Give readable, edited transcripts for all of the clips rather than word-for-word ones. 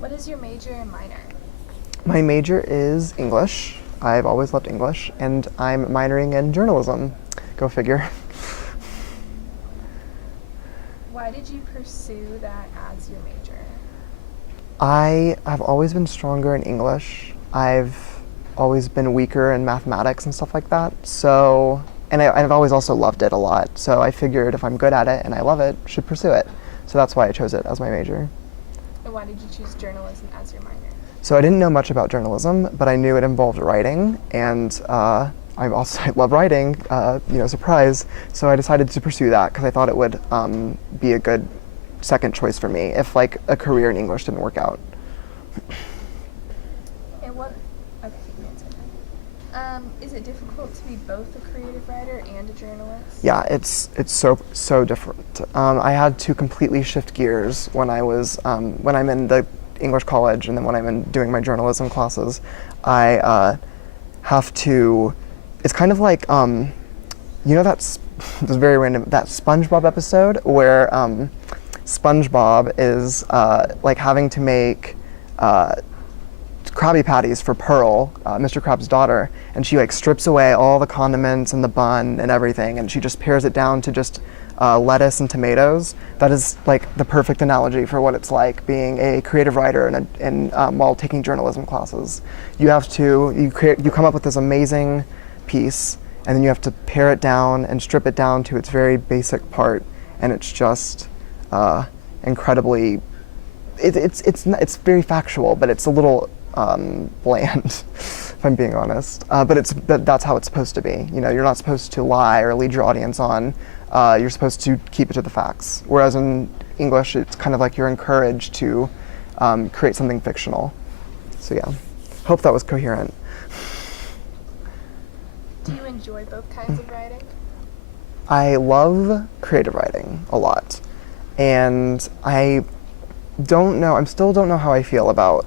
What is your major and minor? My major is English. I've always loved English, and I'm minoring in journalism. Go figure. Why did you pursue that as your major? I have always been stronger in English. I've always been weaker in mathematics and stuff like that. So, and I've always also loved it a lot. So I figured if I'm good at it and I love it, I should pursue it. So that's why I chose it as my major. And why did you choose journalism as your minor? So I didn't know much about journalism, but I knew it involved writing, and I love writing, surprise. So I decided to pursue that because I thought it would be a good second choice for me if like a career in English didn't work out. And what? Okay, you can answer that. Is it difficult to be both a creative writer and a journalist? Yeah, it's so different. I had to completely shift gears when I was when I'm in the English college, and then when I'm doing my journalism classes, I have to. It's kind of like that's very random. That SpongeBob episode where SpongeBob is like having to make Krabby Patties for Pearl, Mr. Krabs' daughter, and she like strips away all the condiments and the bun and everything, and she just pares it down to just lettuce and tomatoes. That is like the perfect analogy for what it's like being a creative writer and while taking journalism classes. You come up with this amazing piece, and then you have to pare it down and strip it down to its very basic part, and it's just incredibly. It's very factual, but it's a little bland, if I'm being honest. But that's how it's supposed to be. You know, you're not supposed to lie or lead your audience on. You're supposed to keep it to the facts. Whereas in English, it's kind of like you're encouraged to create something fictional. So yeah, hope that was coherent. Do you enjoy both kinds of writing? I love creative writing a lot, and I still don't know how I feel about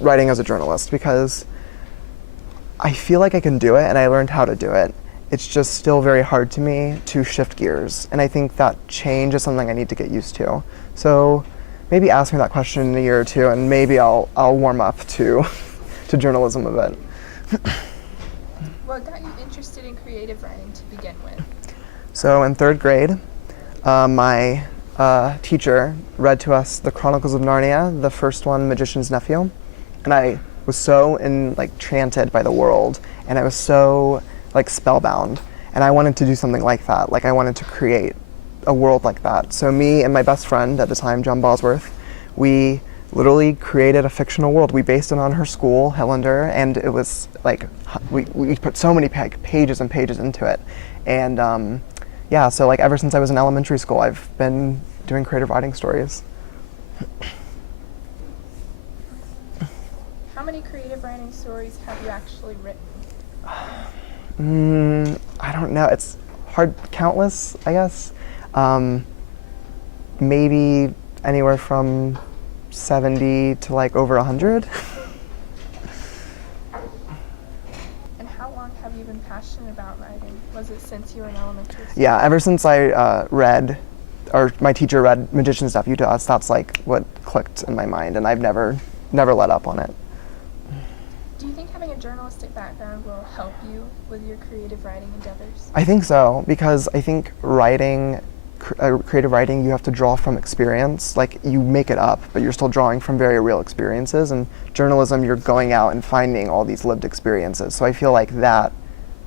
writing as a journalist, because I feel like I can do it and I learned how to do it. It's just still very hard to me to shift gears, and I think that change is something I need to get used to. So maybe ask me that question in a year or two, and maybe I'll warm up to to journalism a bit. What got you interested in creative writing to begin with? So in third grade, my teacher read to us the Chronicles of Narnia, the first one, Magician's Nephew, and I was so enchanted by the world, and I was so spellbound, and I wanted to do something like that. Like I wanted to create a world like that. So me and my best friend at the time, John Bosworth, we literally created a fictional world. We based it on her school, Highlander, and it was like we put so many pages and pages into it, and so ever since I was in elementary school, I've been doing creative writing stories. How many creative writing stories have you actually written? I don't know. It's hard. Countless, I guess. Maybe anywhere from 70 to over 100. And how long have you been passionate about writing? Was it since you were in elementary school? Yeah, ever since I read, or my teacher read Magician's Nephew to us, that's what clicked in my mind, and I've never let up on it. Do you think having a journalistic background will help you with your creative writing endeavors? I think so, because I think creative writing, you have to draw from experience. Like, you make it up, but you're still drawing from very real experiences. And journalism, you're going out and finding all these lived experiences. So I feel like that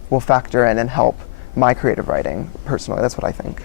will factor in and help my creative writing, personally. That's what I think.